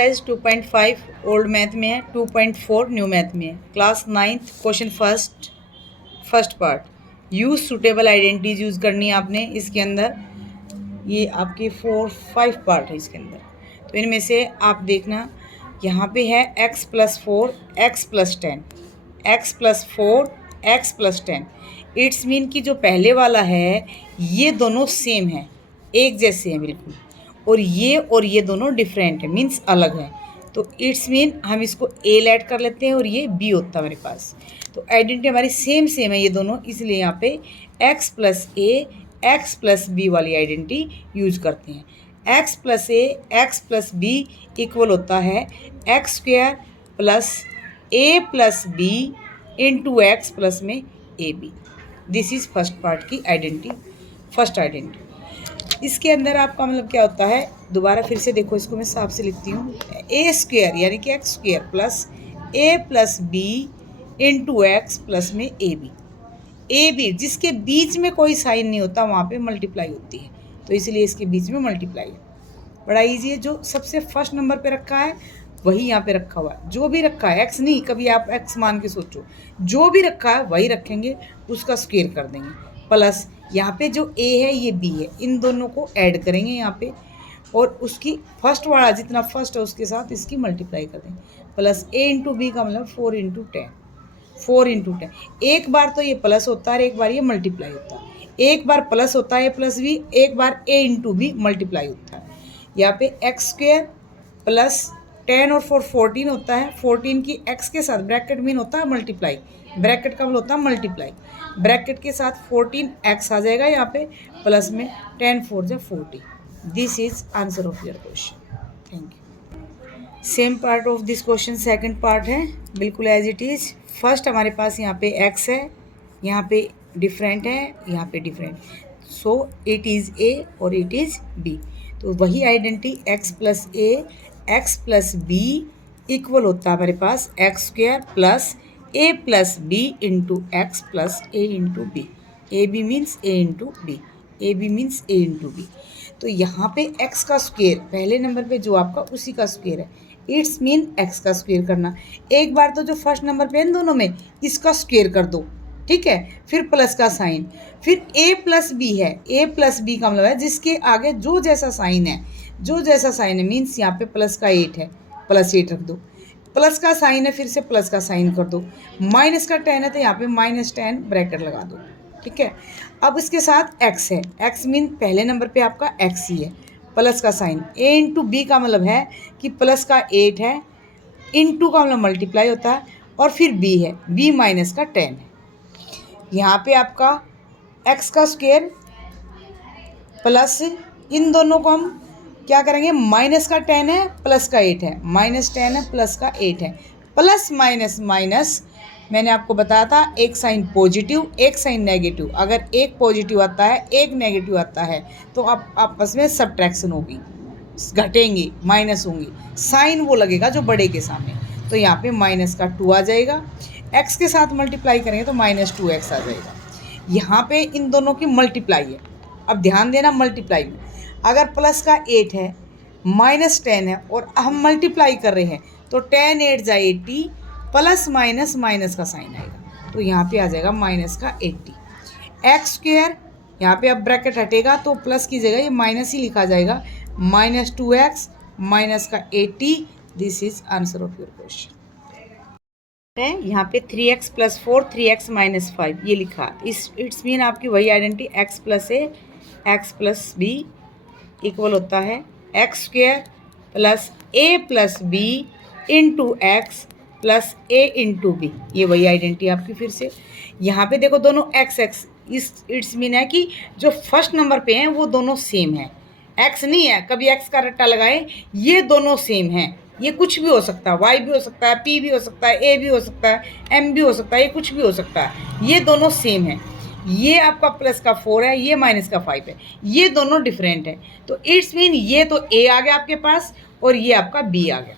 Exercise 2.5 old math में है, 2.4 new math में है। Class 9th question first part. Use suitable identities use करनी है आपने। इसके अंदर ये आपके 5 पार्ट है इसके अंदर। तो इनमें से आप देखना, यहाँ पे है x+4 x+10, x+4 x+10। It's mean कि जो पहले वाला है ये दोनों सेम है, एक जैसे हैं बिल्कुल, और ये दोनों डिफरेंट है, मीन्स अलग है। तो इट्स मीन हम इसको ए ऐड कर लेते हैं और ये बी होता है हमारे पास। तो आइडेंटिटी हमारी सेम है ये दोनों, इसलिए यहाँ पे x+a x+b वाली आइडेंटिटी यूज़ करते हैं। x+a x+b इक्वल होता है x² + a+b into x plus में ab। This is first part की आइडेंटिटी, फर्स्ट आइडेंटिटी। इसके अंदर आपका मतलब क्या होता है, दोबारा फिर से देखो, इसको मैं साफ से लिखती हूँ। a² यानी कि x² plus a+b into x plus में ab जिसके बीच में कोई साइन नहीं होता वहाँ पे मल्टीप्लाई होती है, तो इसलिए इसके बीच में मल्टीप्लाई है। बड़ा ईजी है। जो सबसे फर्स्ट नंबर पे रखा है वही यहाँ पे रखा हुआ है। जो भी रखा है x नहीं, कभी आप x मान के सोचो, जो भी रखा है वही रखेंगे, उसका स्क्वायर कर देंगे, प्लस यहाँ पे जो a है ये b है, इन दोनों को ऐड करेंगे यहाँ पे, और उसकी फर्स्ट वाला जितना फर्स्ट है उसके साथ इसकी मल्टीप्लाई कर देंगे, प्लस a इंटू बी का मतलब 4 × 10, 4 × 10। एक बार तो ये प्लस होता है, एक बार ये मल्टीप्लाई होता है। एक बार प्लस होता है प्लस b, एक बार a इंटू बी मल्टीप्लाई होता है। यहाँ पे x² प्लस 10 और 4 14 होता है। 14 की x के साथ ब्रैकेट मीन होता है मल्टीप्लाई, ब्रैकेट का मतलब होता है मल्टीप्लाई, ब्रैकेट के साथ 14x आ जाएगा यहाँ पे, प्लस में 10 4 × 40। This is answer of your question. Thank you. Same part of this question second part है, बिल्कुल एज इट इज़। फर्स्ट हमारे पास यहाँ पे x है, यहाँ पे डिफरेंट है, यहाँ पे different, so it is a और इट इज़ b। तो वही आइडेंटिटी x+a x+b इक्वल होता है हमारे पास x² plus a+b into x plus a into b। ab means a into b, ab means a into b। तो यहाँ पे x का स्क्वायर पहले नंबर पे जो आपका उसी का स्क्वायर है, इट्स मीन x का स्क्वायर करना। एक बार तो जो फर्स्ट नंबर पे इन दोनों में इसका स्क्वायर कर दो, ठीक है, फिर प्लस का साइन, फिर a+b है, a+b का मतलब है जिसके आगे जो जैसा साइन है, जो जैसा साइन है, मीन्स यहाँ पे प्लस का 8 है, प्लस 8 रख दो, प्लस का साइन है फिर से प्लस का साइन कर दो, माइनस का 10 है तो यहाँ पे -10 ब्रैकेट लगा दो, ठीक है। अब इसके साथ x है, x मीन पहले नंबर पे आपका x ही है, प्लस का साइन, a इंटू b का मतलब है कि प्लस का 8 है, इंटू का मतलब मल्टीप्लाई होता है, और फिर b है, b माइनस का 10 है। यहाँ पे आपका x का स्क्वायर प्लस इन दोनों को हम क्या करेंगे, माइनस का 10 है प्लस का 8 है, -10 है प्लस का 8 है, प्लस माइनस माइनस। मैंने आपको बताया था एक साइन पॉजिटिव एक साइन नेगेटिव, अगर एक पॉजिटिव आता है एक नेगेटिव आता है तो आप आपस में सब्ट्रैक्शन होगी, घटेंगे, माइनस होंगी, साइन वो लगेगा जो बड़े के सामने। तो यहाँ पे -2 आ जाएगा, x के साथ मल्टीप्लाई करेंगे तो -2x आ जाएगा। यहाँ पे इन दोनों की मल्टीप्लाई है, अब ध्यान देना मल्टीप्लाई में, अगर प्लस का 8 है -10 है और हम मल्टीप्लाई कर रहे हैं तो 10 8 × 80, प्लस माइनस माइनस का साइन आएगा, तो यहाँ पे आ जाएगा माइनस का 80। x², यहाँ पे अब ब्रैकेट हटेगा तो प्लस की जगह ये माइनस ही लिखा जाएगा, -2x माइनस का 80। This is answer of your question है। यहाँ पे 3x + 4 3x - 5 ये लिखा, इट्स मीन आपकी वही आइडेंटिटी x+a x+b इक्वल होता है x² plus a+b into x plus a into b। ये वही आइडेंटिटी आपकी फिर से। यहाँ पे देखो दोनों x इट्स मीन है कि जो फर्स्ट नंबर पे हैं वो दोनों सेम हैं, x नहीं है, कभी x का रट्टा लगाएं, ये दोनों सेम हैं। ये कुछ भी हो सकता है, y भी हो सकता है, p भी हो सकता है, a भी हो सकता है, m भी हो सकता है, ये कुछ भी हो सकता है, ये दोनों सेम हैं। ये आपका प्लस का 4 है, ये माइनस का 5 है, ये दोनों डिफरेंट है। तो इट्स मीन ये तो a आ गया आपके पास और ये आपका b आ गया।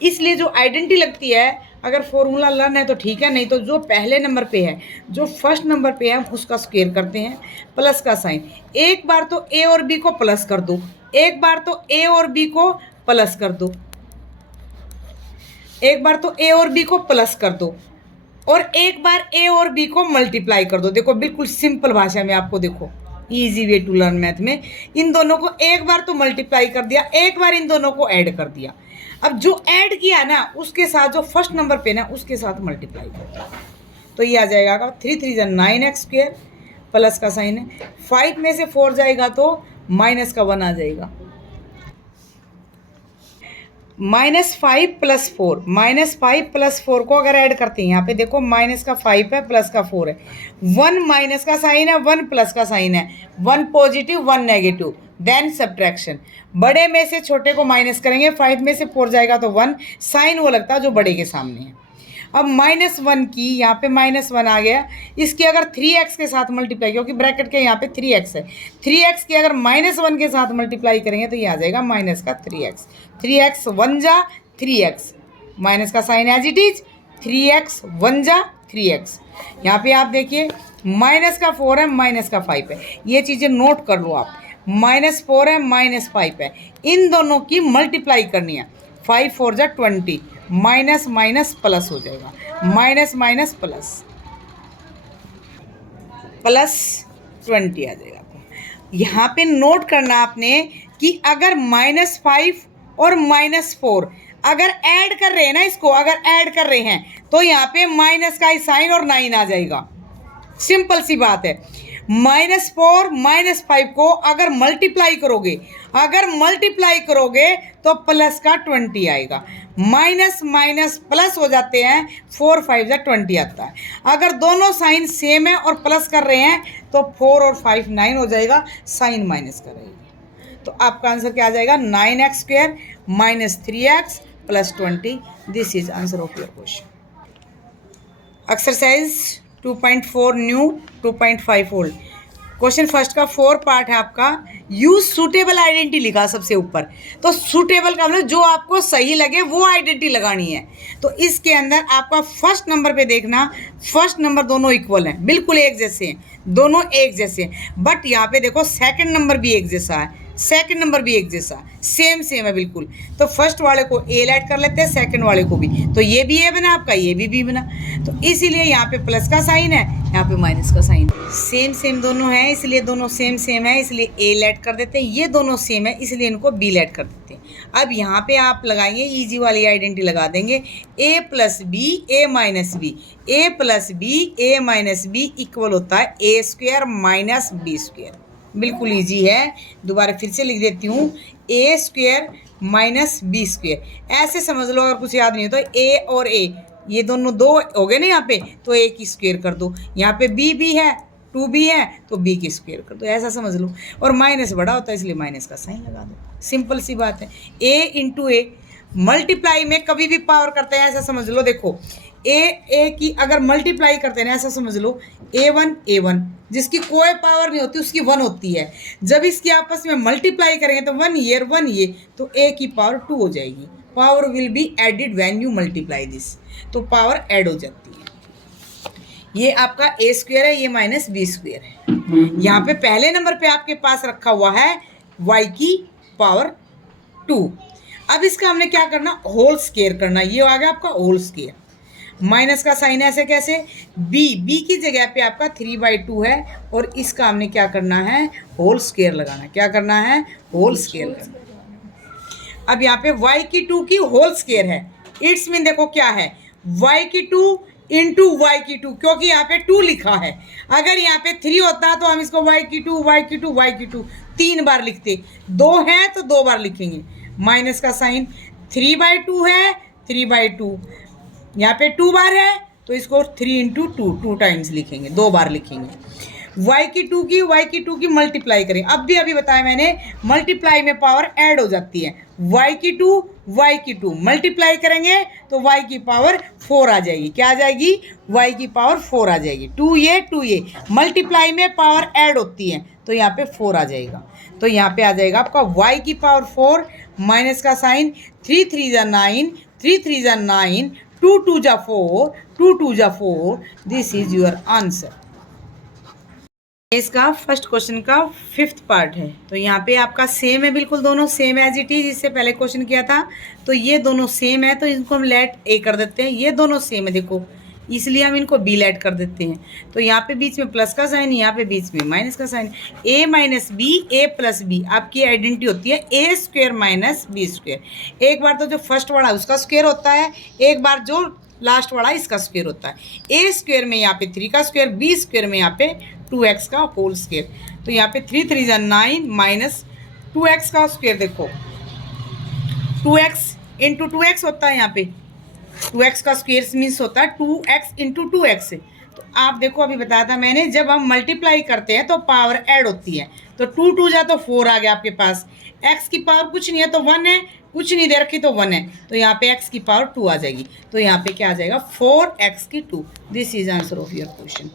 इसलिए जो आइडेंटिटी लगती है, अगर फॉर्मूला लर्न है तो ठीक है, नहीं तो जो पहले नंबर पे है, जो फर्स्ट नंबर पे है, हम उसका स्क्वायर करते हैं, प्लस का साइन। एक बार तो a और b को प्लस कर दो, एक बार तो a और b को प्लस कर दो, एक बार तो ए और बी को प्लस कर दो और एक बार ए और बी को मल्टीप्लाई कर दो। देखो बिल्कुल सिंपल भाषा में आपको, देखो easy way to learn math में, इन दोनों को एक बार तो मल्टीप्लाई कर दिया, एक बार इन दोनों को ऐड कर दिया। अब जो ऐड किया ना उसके साथ जो फर्स्ट नंबर पे ना उसके साथ मल्टीप्लाई कर दिया, तो ये आ जाएगा 3 3 जा 9x², प्लस का साइन है, 5 में से 4 जाएगा तो माइनस का 1 आ जाएगा। -5 + 4, -5 + 4 को अगर ऐड करते हैं, यहाँ पे देखो माइनस का 5 है, प्लस का 4 है, 1 माइनस का साइन है, 1 प्लस का साइन है, 1 पॉजिटिव 1 नेगेटिव, देन सब्ट्रैक्शन। बड़े में से छोटे को माइनस करेंगे, 5 में से 4 जाएगा तो 1, साइन वो लगता है जो बड़े के सामने है। अब -1 की यहाँ पे -1 आ गया, इसकी अगर 3x के साथ मल्टीप्लाई, क्योंकि ब्रैकेट के यहाँ पे 3x है, 3x की अगर -1 के साथ मल्टीप्लाई करेंगे तो ये आ जाएगा माइनस का 3x, 3x 1 जा 3x, माइनस का sign as it is, 3x 1 जा 3x। यहाँ पे आप देखिए माइनस का 4 है, माइनस का 5 है, ये चीज़ें नोट कर लो आप, -4 है, -5 है, इन दोनों की मल्टीप्लाई करनी है, 5 4 जा 20, माइनस माइनस प्लस हो जाएगा, माइनस माइनस प्लस, +20 आ जाएगा आपको। यहाँ पे नोट करना आपने कि अगर -5 और -4 अगर ऐड कर रहे हैं ना, इसको अगर ऐड कर रहे हैं तो यहाँ पे माइनस का ही साइन और 9 आ जाएगा। सिंपल सी बात है। -4 -5 को अगर मल्टीप्लाई करोगे तो प्लस का 20 आएगा, माइनस माइनस प्लस हो जाते हैं, 4 5 जा 20 आता है। अगर दोनों साइन सेम है और प्लस कर रहे हैं तो 4 और 5 9 हो जाएगा, साइन माइनस करेगी, तो आपका आंसर क्या आ जाएगा, 9x² - 3x + 20। This is answer of your question. Exercise 2.4 new 2.5 old. Question first का 4 पार्ट है आपका। यूज सूटेबल आइडेंटिटी लिखा सबसे ऊपर, तो सूटेबल का मतलब जो आपको सही लगे वो आइडेंटिटी लगानी है। तो इसके अंदर आपका फर्स्ट नंबर पे देखना, फर्स्ट नंबर दोनों इक्वल हैं, बिल्कुल एक जैसे हैं, दोनों एक जैसे हैं, बट यहाँ पे देखो सेकंड नंबर भी एक जैसा है, सेकंड नंबर भी एक जैसा, सेम है बिल्कुल। तो फर्स्ट वाले को ए ऐड कर लेते हैं, सेकंड वाले को भी, तो ये भी ए बना आपका, ये भी बी बना, तो इसीलिए यहाँ पे प्लस का साइन है, यहाँ पे माइनस का साइन है। सेम दोनों हैं, इसलिए दोनों सेम है, इसलिए ए ऐड कर देते हैं, ये दोनों सेम है इसलिए इनको बी ऐड कर देते हैं। अब यहाँ पे आप लगाएंगे ईजी वाली आइडेंटिटी लगा देंगे, a + b a - b, a + b a - b equal होता है a² - b²। बिल्कुल इजी है, दोबारा फिर से लिख देती हूँ, a² - b²। ऐसे समझ लो, अगर कुछ याद नहीं हो तो a और a ये दोनों 2 हो गए ना यहाँ पे, तो a की स्क्वायर कर दो, यहाँ पे b है, 2b है तो b की स्क्वायर कर दो, ऐसा समझ लो। और माइनस बड़ा होता है इसलिए माइनस का साइन लगा दो, सिंपल सी बात है। a × a मल्टीप्लाई में कभी भी पावर करते हैं, ऐसा समझ लो। देखो a की अगर मल्टीप्लाई करते हैं ना, ऐसा समझ लो a1 जिसकी कोई पावर नहीं होती उसकी 1 होती है, जब इसकी आपस में मल्टीप्लाई करेंगे तो 1 ये 1 ये, तो a की पावर 2 हो जाएगी। Power will be added when you multiply this, तो पावर ऐड हो जाती है। ये आपका a² है, ये -b² है। यहाँ पे पहले नंबर पे आपके पास रखा हुआ है y की पावर 2। अब इसका हमने क्या करना, होल स्क्वायर करना, ये आ गया आपका होल स्क्वायर। माइनस का साइन ऐसे कैसे, b की जगह पे आपका 3/2 है और इसका हमने क्या करना है, होल स्क्वायर लगाना। क्या करना है, होल स्क्वायर करना। अब यहाँ पे y की 2 की होल स्क्वायर है, इट्स मीन देखो क्या है, y की 2 × y की 2, क्योंकि यहाँ पे 2 लिखा है। अगर यहाँ पे 3 होता तो हम इसको y की 2 y की 2 y की 2 3 बार लिखते, 2 है तो 2 बार लिखेंगे। माइनस का साइन, 3/2 है, 3/2, यहाँ पे 2 बार है तो इसको 3 × 2 टाइम्स लिखेंगे, 2 बार लिखेंगे। y की 2 की मल्टीप्लाई करें, अभी बताया मैंने, मल्टीप्लाई में पावर ऐड हो जाती है। y की 2 मल्टीप्लाई करेंगे तो y की पावर 4 आ जाएगी। क्या आ जाएगी, y की पावर 4 आ जाएगी। 2 ये मल्टीप्लाई में पावर ऐड होती है तो यहाँ पे 4 आ जाएगा। तो यहाँ पे आ जाएगा आपका y की पावर 4, माइनस का साइन, 3 3 जा 9, 3 3 जा 9, 2 2 जा 4, 2 2 जा 4। This is your answer. इसका फर्स्ट क्वेश्चन का 5th पार्ट है। तो यहाँ पे आपका सेम है, बिल्कुल दोनों सेम एज इट इज। इससे पहले क्वेश्चन किया था तो ये दोनों सेम है, तो इनको हम लेट ए कर देते हैं। ये दोनों सेम है देखो, इसलिए हम इनको बी लेट कर देते हैं। तो यहाँ पे बीच में प्लस का साइन, यहाँ पे बीच में माइनस का साइन। ए माइनस बी, ए प्लस बी आपकी आइडेंटिटी होती है ए स्क्वेयर माइनस बी स्क्वेयर। एक बार तो जो फर्स्ट वाला उसका स्क्वेयर होता है, एक बार जो लास्ट वाला इसका स्क्वेयर होता है। ए स्क्वेयर में यहाँ पे 3 का स्क्वेयर, बी स्क्वेयर में यहाँ पे 2x का होल स्क्वेयर। तो यहाँ पे 3 3 9 माइनस 2x का स्क्वेयर, देखो 2x इंटू 2x होता है। यहाँ पे 2x का स्क्वेयर मीन्स होता है 2x इंटू 2x। तो आप देखो अभी बताया था मैंने, जब हम मल्टीप्लाई करते हैं तो पावर ऐड होती है। तो 2 2 जा तो 4 आ गया आपके पास। x की पावर कुछ नहीं है तो 1 है, कुछ नहीं दे रखी तो 1 है। तो यहाँ पे x की पावर 2 आ जाएगी। तो यहाँ पे क्या आ जाएगा 4x की 2। This is answer of your question.